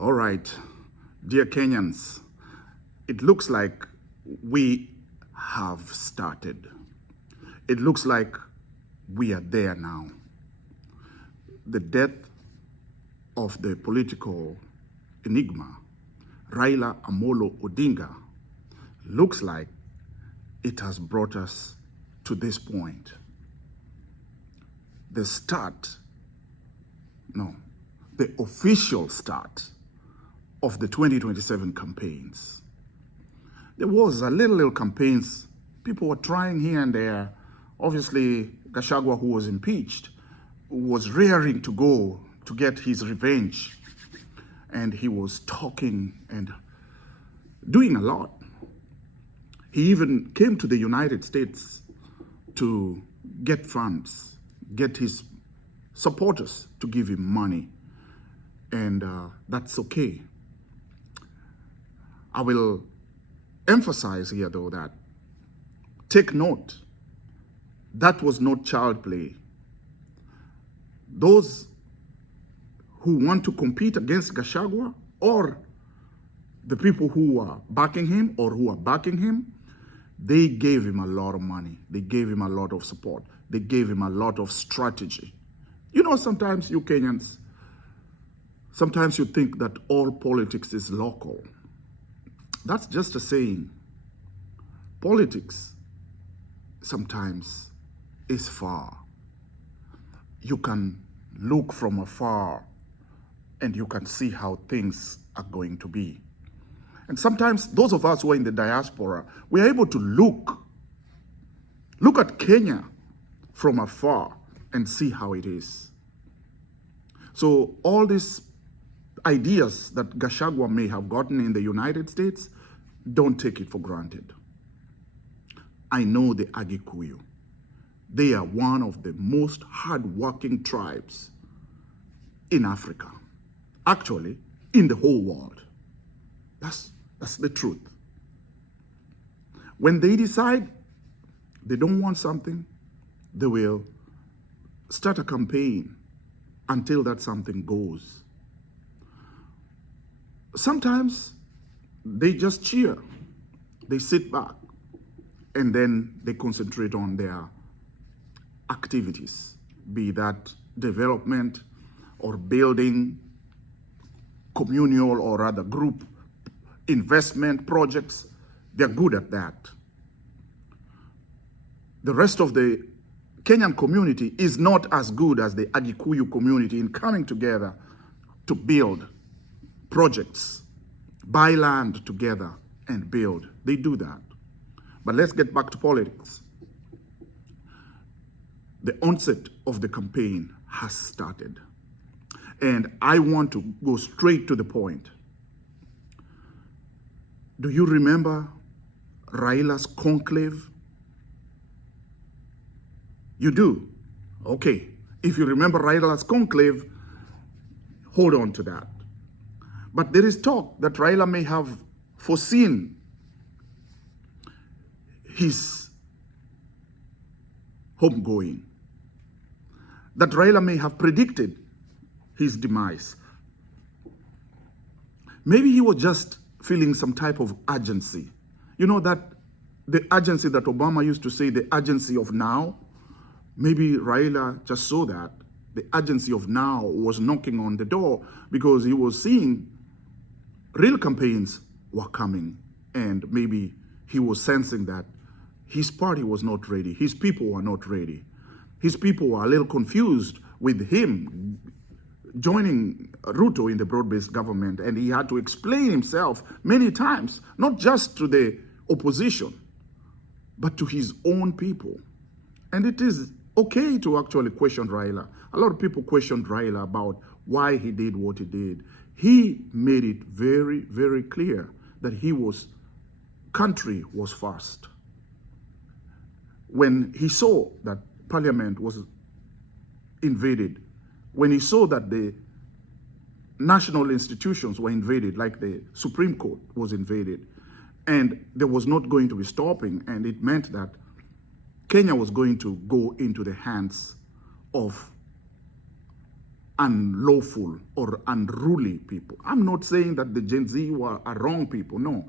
All right, dear Kenyans, it looks like we have started. It looks like we are there now. The death of the political enigma, Raila Amolo Odinga, looks like it has brought us to this point. The official start of the 2027 campaigns. There was a little campaigns. People were trying here and there. Obviously, Gachagua, who was impeached, was raring to go to get his revenge. And he was talking and doing a lot. He even came to the United States to get funds, get his supporters to give him money. And that's okay. I will emphasize here, though, that take note, that was not child play. Those who want to compete against Gachagua, or the people who are backing him or who are backing him, they gave him a lot of money. They gave him a lot of support. They gave him a lot of strategy. You know, sometimes you Kenyans, sometimes you think that all politics is local. That's just a saying. Politics sometimes is far. You can look from afar and you can see how things are going to be. And sometimes those of us who are in the diaspora, we are able to look at Kenya from afar and see how it is. So all these ideas that Gachagua may have gotten in the United States, don't take it for granted. I know the Agikuyu. They are one of the most hardworking tribes in Africa. Actually, in the whole world. That's the truth. When they decide they don't want something, they will start a campaign until that something goes. Sometimes they just cheer, they sit back, and then they concentrate on their activities, be that development or building, communal or rather group investment projects. They're good at that. The rest of the Kenyan community is not as good as the Agikuyu community in coming together to build projects, buy land together and build. They do that. But let's get back to politics. The onset of the campaign has started. And I want to go straight to the point. Do you remember Raila's conclave? You do? Okay. If you remember Raila's conclave, hold on to that. But there is talk that Raila may have foreseen his homegoing, that Raila may have predicted his demise. Maybe he was just feeling some type of urgency. You know, that the urgency that Obama used to say, the urgency of now. Maybe Raila just saw that the urgency of now was knocking on the door because he was seeing real campaigns were coming, and maybe he was sensing that his party was not ready. His people were not ready. His people were a little confused with him joining Ruto in the broad-based government, and he had to explain himself many times, not just to the opposition, but to his own people. And it is okay to actually question Raila. A lot of people questioned Raila about why he did what he did. He made it very, very clear that country was first. When he saw that parliament was invaded, when he saw that the national institutions were invaded, like the Supreme Court was invaded, and there was not going to be stopping, and it meant that Kenya was going to go into the hands of unlawful or unruly people. I'm not saying that the Gen Z are wrong people, no.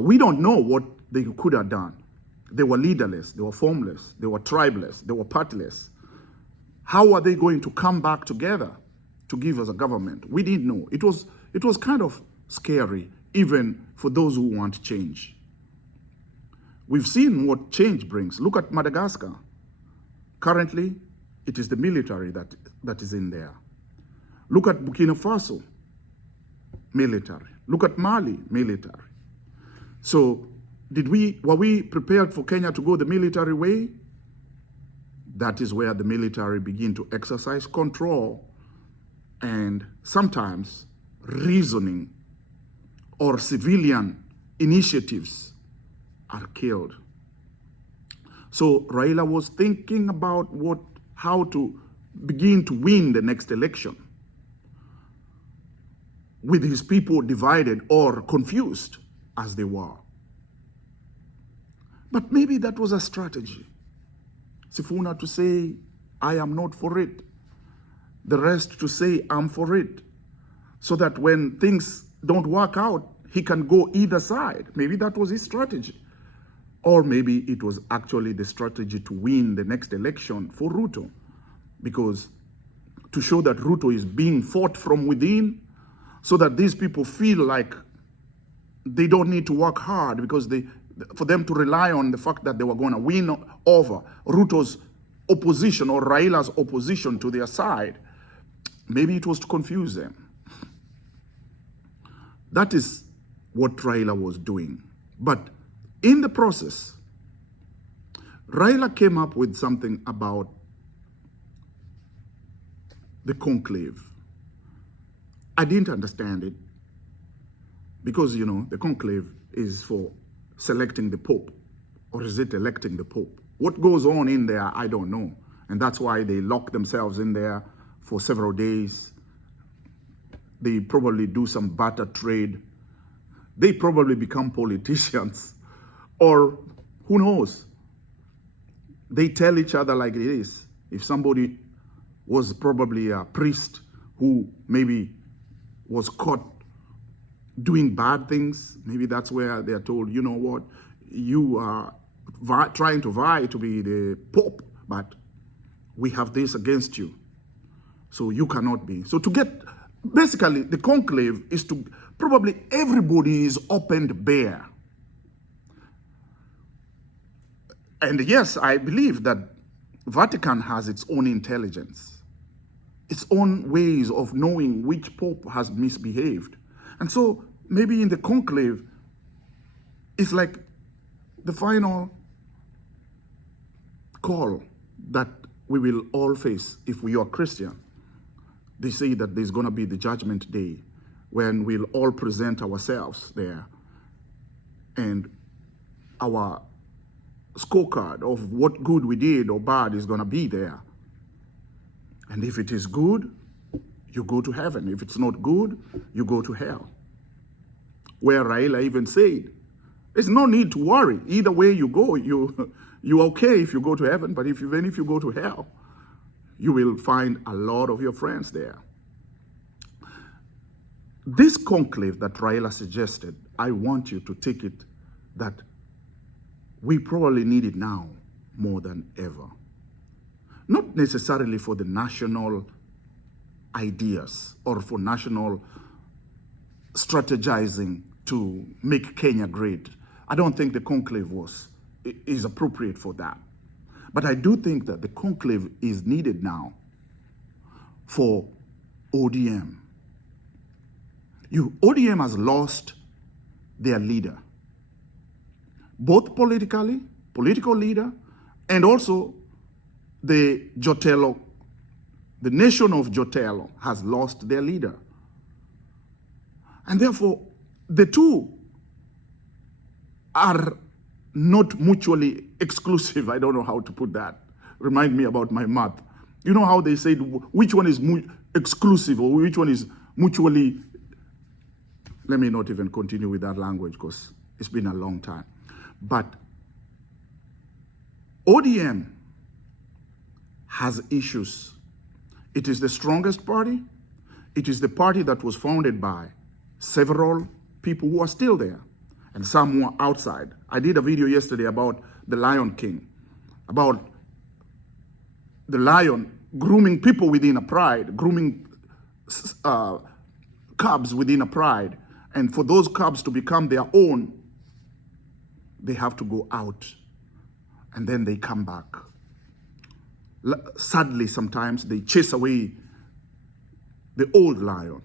We don't know what they could have done. They were leaderless, they were formless, they were tribeless, they were partiless. How are they going to come back together to give us a government? We didn't know. It was kind of scary, even for those who want change. We've seen what change brings. Look at Madagascar. Currently, it is the military that is in there. Look at Burkina Faso, military. Look at Mali, military. So were we prepared for Kenya to go the military way? That is where the military begin to exercise control, and sometimes reasoning or civilian initiatives are killed. So Raila was thinking about how to begin to win the next election with his people divided or confused as they were. But maybe that was a strategy. Sifuna to say, I am not for it. The rest to say, I'm for it. So that when things don't work out, he can go either side. Maybe that was his strategy. Or maybe it was actually the strategy to win the next election for Ruto. Because to show that Ruto is being fought from within, so that these people feel like they don't need to work hard because for them to rely on the fact that they were going to win over Ruto's opposition or Raila's opposition to their side. Maybe it was to confuse them. That is what Raila was doing. But in the process, Raila came up with something about the conclave. I didn't understand it because, the conclave is for selecting the Pope, or is it electing the Pope? What goes on in there, I don't know. And that's why they lock themselves in there for several days. They probably do some barter trade. They probably become politicians, or who knows? They tell each other like it is. If somebody was probably a priest who maybe was caught doing bad things, maybe that's where they're told, you know what, you are trying to vie to be the Pope, but we have this against you, so you cannot be. So to get, basically, the conclave is to, probably everybody is opened bare. And yes, I believe that Vatican has its own intelligence, its own ways of knowing which Pope has misbehaved. And so maybe in the conclave, it's like the final call that we will all face if we are Christian. They say that there's going to be the judgment day when we'll all present ourselves there, and our scorecard of what good we did or bad is going to be there. And if it is good, you go to heaven. If it's not good, you go to hell. Where Raila even said, there's no need to worry. Either way you go, you're okay if you go to heaven, but even if you go to hell, you will find a lot of your friends there. This conclave that Raila suggested, I want you to take it that we probably need it now more than ever. Not necessarily for the national ideas or for national strategizing to make Kenya great. I don't think the conclave is appropriate for that. But I do think that the conclave is needed now for ODM. ODM has lost their leader, both political leader, and also the Jotelo, the nation of Jotelo has lost their leader. And therefore, the two are not mutually exclusive. I don't know how to put that. Remind me about my math. You know how they said which one is exclusive or which one is mutually... Let me not even continue with that language because it's been a long time. But ODM has issues It is the strongest party. It is the party that was founded by several people who are still there and some who are outside. I did a video yesterday about the Lion King, about the lion grooming people within a pride, grooming cubs within a pride. And for those cubs to become their own, they have to go out and then they come back. Sadly, sometimes they chase away the old lion.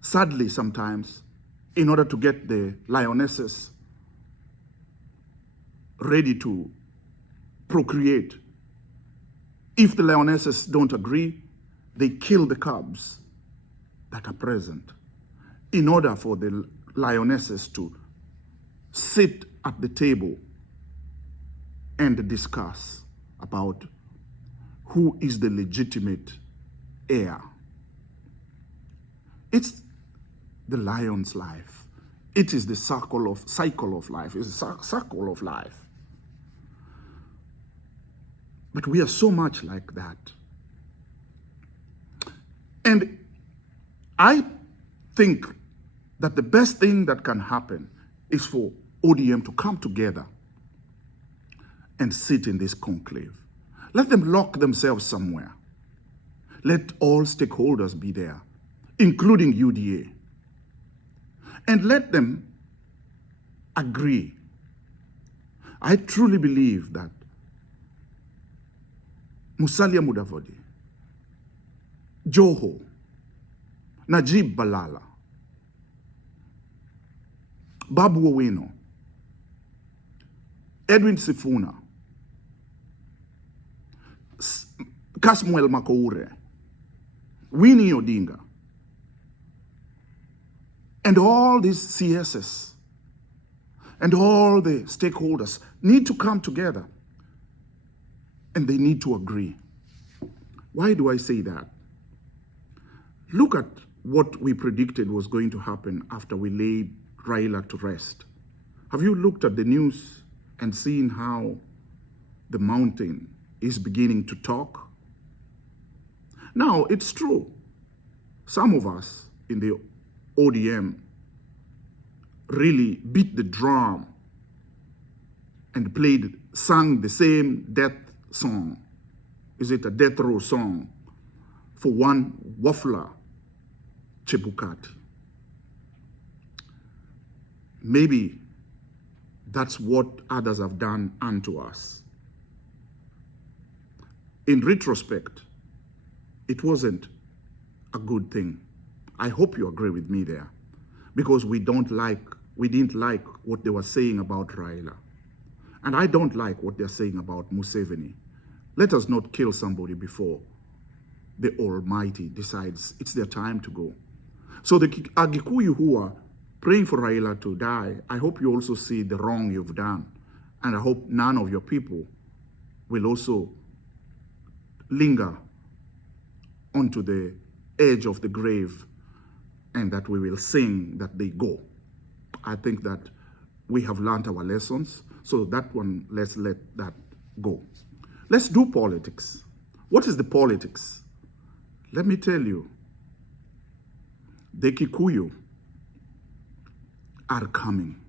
Sadly, sometimes, in order to get the lionesses ready to procreate, if the lionesses don't agree, they kill the cubs that are present in order for the lionesses to sit at the table and discuss about who is the legitimate heir. It's the lion's life. It is the cycle of life. It's a circle of life. But we are so much like that. And I think that the best thing that can happen is for ODM to come together and sit in this conclave. Let them lock themselves somewhere. Let all stakeholders be there, including UDA. And let them agree. I truly believe that Musalia Mudavadi, Joho, Najib Balala, Babu Owino, Edwin Sifuna, Kasmuel Makoure, Winnie Odinga, and all these CSs and all the stakeholders need to come together and they need to agree. Why do I say that? Look at what we predicted was going to happen after we laid Raila to rest. Have you looked at the news and seen how the mountain is beginning to talk? Now, it's true. Some of us in the ODM really beat the drum and sang the same death song. Is it a death row song? For one Wafula Chebukati. Maybe that's what others have done unto us. In retrospect, it wasn't a good thing. I hope you agree with me there, because we didn't like what they were saying about Raila. And I don't like what they're saying about Museveni. Let us not kill somebody before the Almighty decides it's their time to go. So the Agikuyu who are praying for Raila to die, I hope you also see the wrong you've done. And I hope none of your people will also linger onto the edge of the grave and that we will sing that they go. I think that we have learned our lessons, so that one, let's let that go. Let's do politics. What is the politics? Let me tell you, the Kikuyu are coming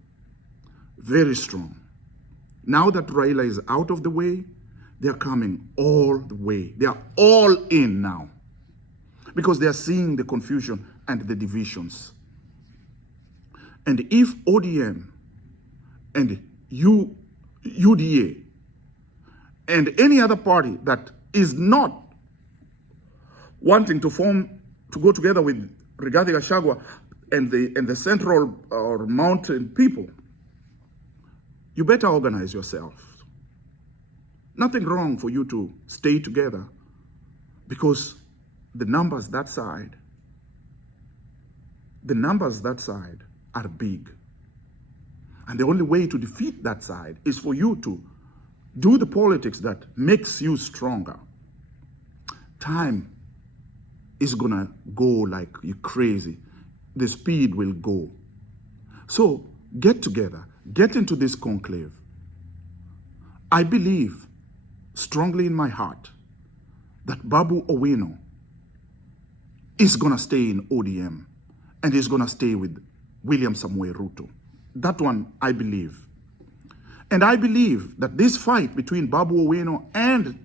very strong. Now that Raila is out of the way, they're coming all the way. They are all in now because they are seeing the confusion and the divisions. And if ODM and UDA and any other party that is not wanting to go together with Rigathi Gachagua and the central or mountain people, you better organize yourself. Nothing wrong for you to stay together, because the numbers that side are big. And the only way to defeat that side is for you to do the politics that makes you stronger. Time is gonna go like you crazy. The speed will go. So get together, get into this conclave. I believe strongly in my heart that Babu Owino is going to stay in ODM and is going to stay with William Samoei Ruto. That one, I believe. And I believe that this fight between Babu Owino and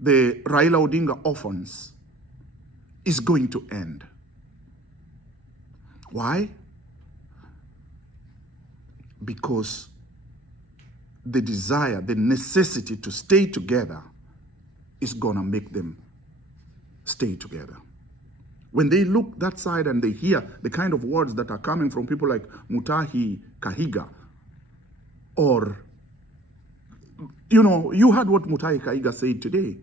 the Raila Odinga orphans is going to end. Why? Because the desire, the necessity to stay together is gonna make them stay together. When they look that side and they hear the kind of words that are coming from people like Mutahi Kahiga, or, you know, you heard what Mutahi Kahiga said today,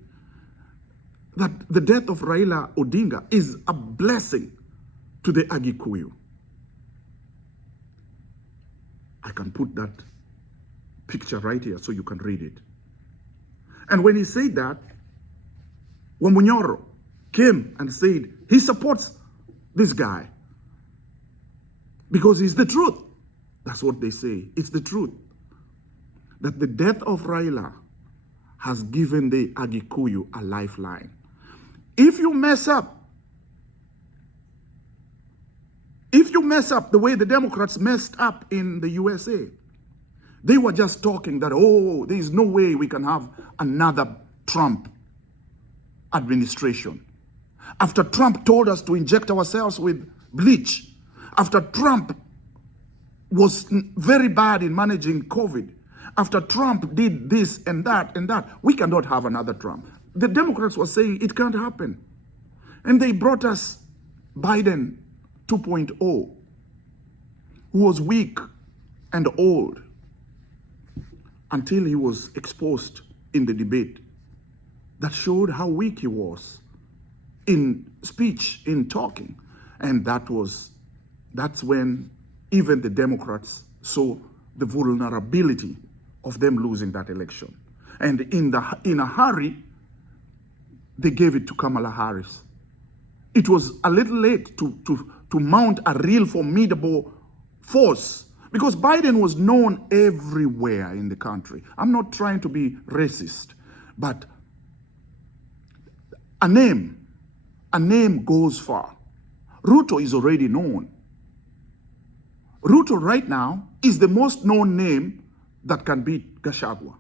that the death of Raila Odinga is a blessing to the Agikuyu. I can put that picture right here so you can read it. And when he said that, Wamunyoro came and said he supports this guy because he's the truth. That's what they say. It's the truth. That the death of Raila has given the Agikuyu a lifeline. If you mess up the way the Democrats messed up in the USA, they were just talking that, oh, there is no way we can have another Trump administration. After Trump told us to inject ourselves with bleach, after Trump was very bad in managing COVID, after Trump did this and that, we cannot have another Trump. The Democrats were saying it can't happen. And they brought us Biden 2.0, who was weak and old until he was exposed in the debate that showed how weak he was in speech, in talking. And that's when even the Democrats saw the vulnerability of them losing that election. And in a hurry, they gave it to Kamala Harris. It was a little late to mount a real formidable force because Biden was known everywhere in the country. I'm not trying to be racist, but a name goes far. Ruto is already known. Ruto right now is the most known name that can beat Gachagua.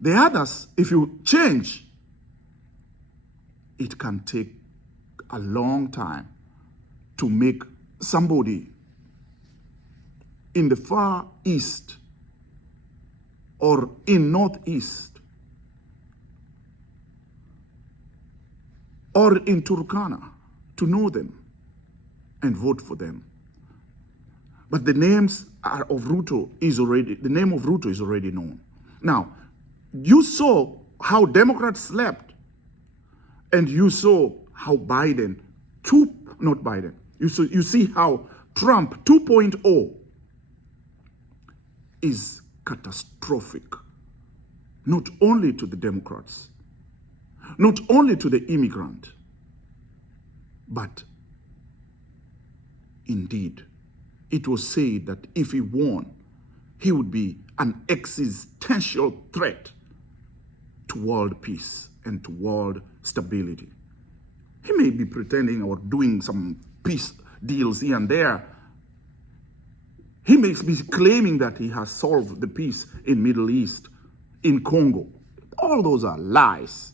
The others, if you change, it can take a long time to make somebody in the far east or in northeast or in Turkana to know them and vote for them. But the names of Ruto the name of Ruto is already known. Now, you saw how Democrats slept, and you saw how you see how Trump 2.0 is catastrophic, not only to the Democrats, not only to the immigrant, but indeed, it was said that if he won, he would be an existential threat to world peace and to world stability. He may be pretending or doing some peace deals here and there. He may be claiming that he has solved the peace in Middle East, in Congo. All those are lies.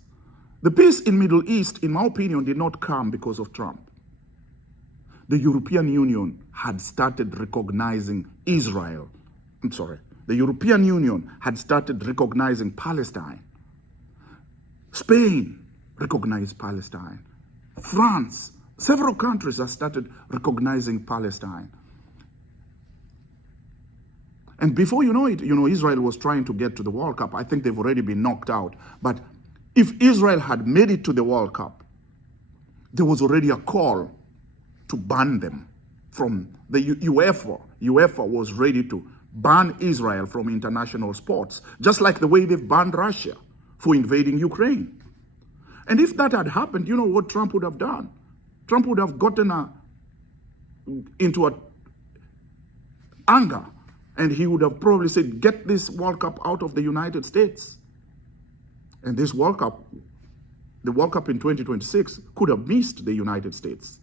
The peace in Middle East, in my opinion, did not come because of Trump. The European Union had started recognizing Israel. The European Union had started recognizing Palestine. Spain recognized Palestine. France, several countries have started recognizing Palestine. And before you know it, Israel was trying to get to the World Cup. I think they've already been knocked out. But if Israel had made it to the World Cup, there was already a call to ban them from the UEFA. UEFA was ready to ban Israel from international sports, just like the way they've banned Russia for invading Ukraine. And if that had happened, you know what Trump would have done? Trump would have gotten into anger, and he would have probably said, get this World Cup out of the United States. And this World Cup, the World Cup in 2026, could have missed the United States.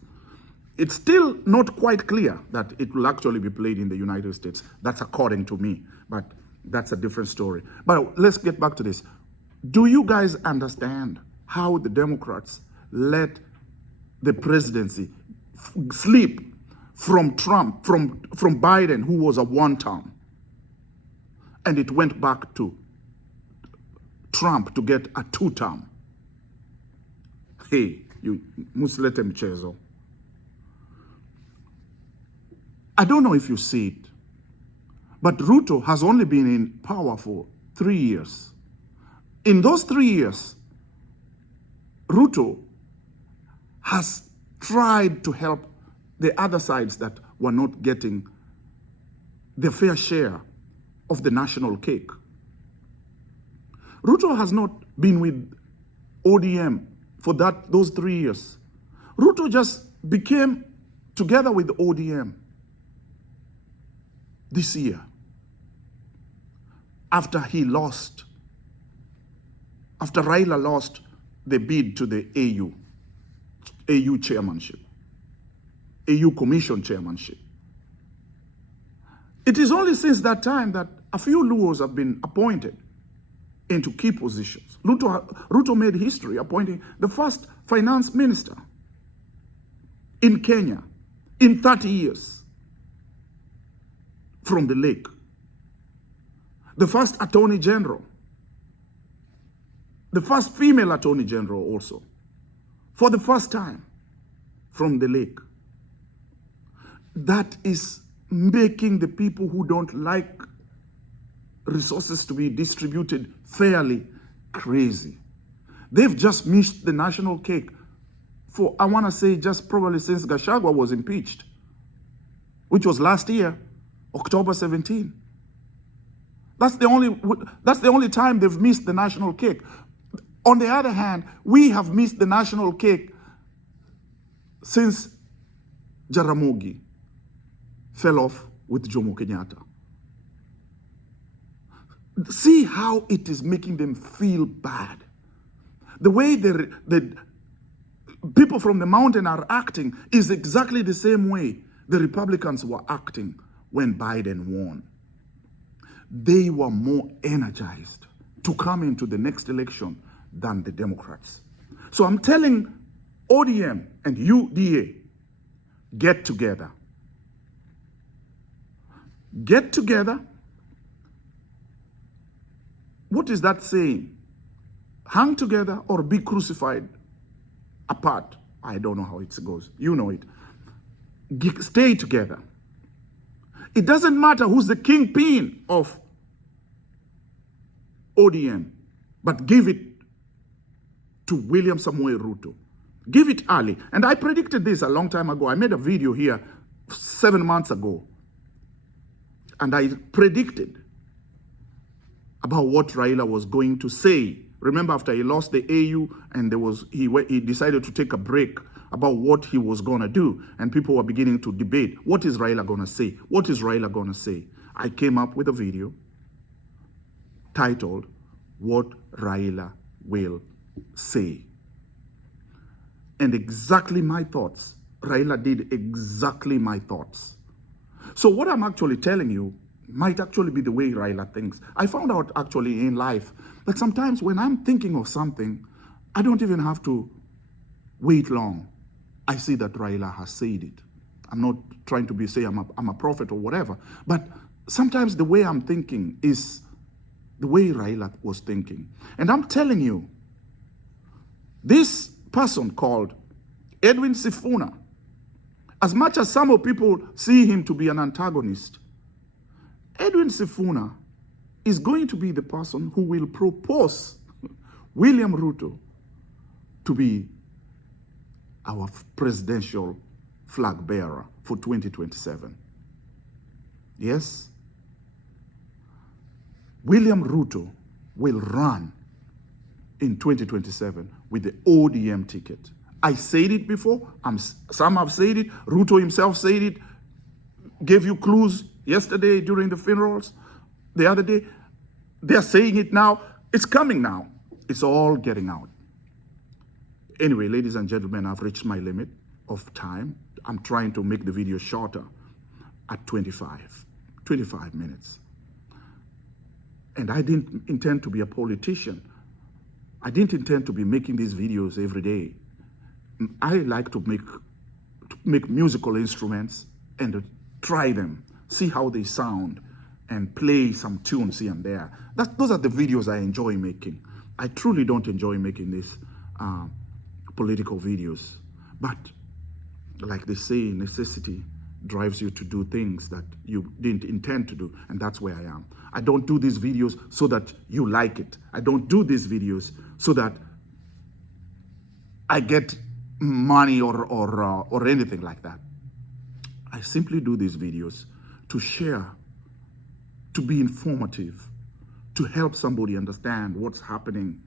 It's still not quite clear that it will actually be played in the United States. That's according to me, but that's a different story. But let's get back to this. Do you guys understand how the Democrats let the presidency slip from Trump, from Biden, who was a one-term, and it went back to Trump to get a two-term? Hey, you musilete mchezo. I don't know if you see it, but Ruto has only been in power for 3 years. In those 3 years, Ruto has tried to help the other sides that were not getting their fair share of the national cake. Ruto has not been with ODM for those 3 years. Ruto just became together with ODM this year after Raila lost the bid to the AU chairmanship, AU Commission chairmanship. It is only since that time that a few Luos have been appointed into key positions. Ruto made history appointing the first finance minister in Kenya in 30 years from the lake. The first attorney general, the first female attorney general also, for the first time from the lake. That is making the people who don't like resources to be distributed fairly crazy. They've just missed the national cake for, I want to say, just probably since Gachagua was impeached, which was last year, October 17. That's the only time they've missed the national cake. On the other hand, we have missed the national cake since Jaramogi fell off with Jomo Kenyatta. See how it is making them feel bad. The way the people from the mountain are acting is exactly the same way the Republicans were acting when Biden won. They were more energized to come into the next election than the Democrats. So I'm telling ODM and UDA, get together. Get together. What is that saying? Hang together or be crucified apart. I don't know how it goes. You know it. Stay together. It doesn't matter who's the kingpin of ODM, but give it to William Samoei Ruto. Give it early. And I predicted this a long time ago. I made a video here 7 months ago. And I predicted about what Raila was going to say. Remember, after he lost the AU and he decided to take a break about what he was going to do. And people were beginning to debate, what is Raila going to say? What is Raila going to say? I came up with a video titled, What Raila Will Say. And exactly my thoughts. Raila did exactly my thoughts. So what I'm actually telling you might actually be the way Raila thinks. I found out actually in life that sometimes when I'm thinking of something, I don't even have to wait long. I see that Raila has said it. I'm not trying to say I'm a prophet or whatever, but sometimes the way I'm thinking is the way Raila was thinking. And I'm telling you, this person called Edwin Sifuna, as much as some of people see him to be an antagonist, Edwin Sifuna is going to be the person who will propose William Ruto to be our presidential flag bearer for 2027. Yes? William Ruto will run in 2027 with the ODM ticket. I said it before. Some have said it. Ruto himself said it. Gave you clues yesterday during the funerals. The other day. They're saying it now. It's coming now. It's all getting out. Anyway, ladies and gentlemen, I've reached my limit of time. I'm trying to make the video shorter at 25 minutes. And I didn't intend to be a politician. I didn't intend to be making these videos every day. I like to make musical instruments and try them, see how they sound, and play some tunes here and there. Those are the videos I enjoy making. I truly don't enjoy making these political videos. But like they say, necessity drives you to do things that you didn't intend to do, and that's where I am. I don't do these videos so that you like it. I don't do these videos so that I get money or anything like that. I simply do these videos to share, to be informative, to help somebody understand what's happening,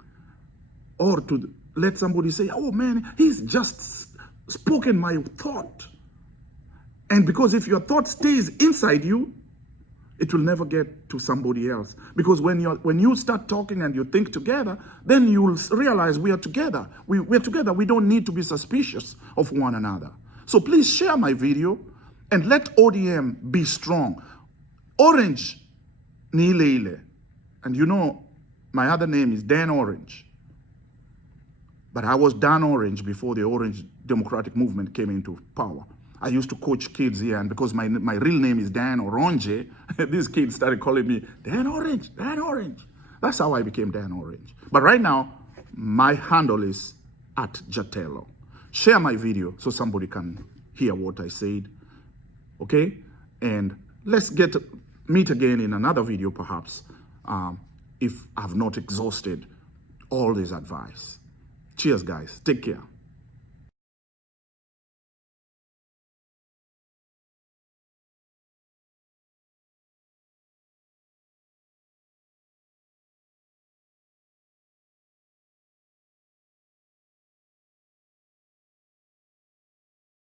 or to let somebody say, oh man, he's just spoken my thought. And because if your thought stays inside you, it will never get to somebody else. Because when you start talking and you think together, then you'll realize we are together. We're together. We don't need to be suspicious of one another. So please share my video and let ODM be strong. Orange ni ile. And you know, my other name is Dan Orange. But I was Dan Orange before the Orange Democratic Movement came into power. I used to coach kids here, and because my real name is Dan Orange, these kids started calling me Dan Orange, Dan Orange. That's how I became Dan Orange. But right now, my handle is @Jatello. Share my video so somebody can hear what I said, okay? And let's meet again in another video, perhaps, if I've not exhausted all this advice. Cheers, guys. Take care.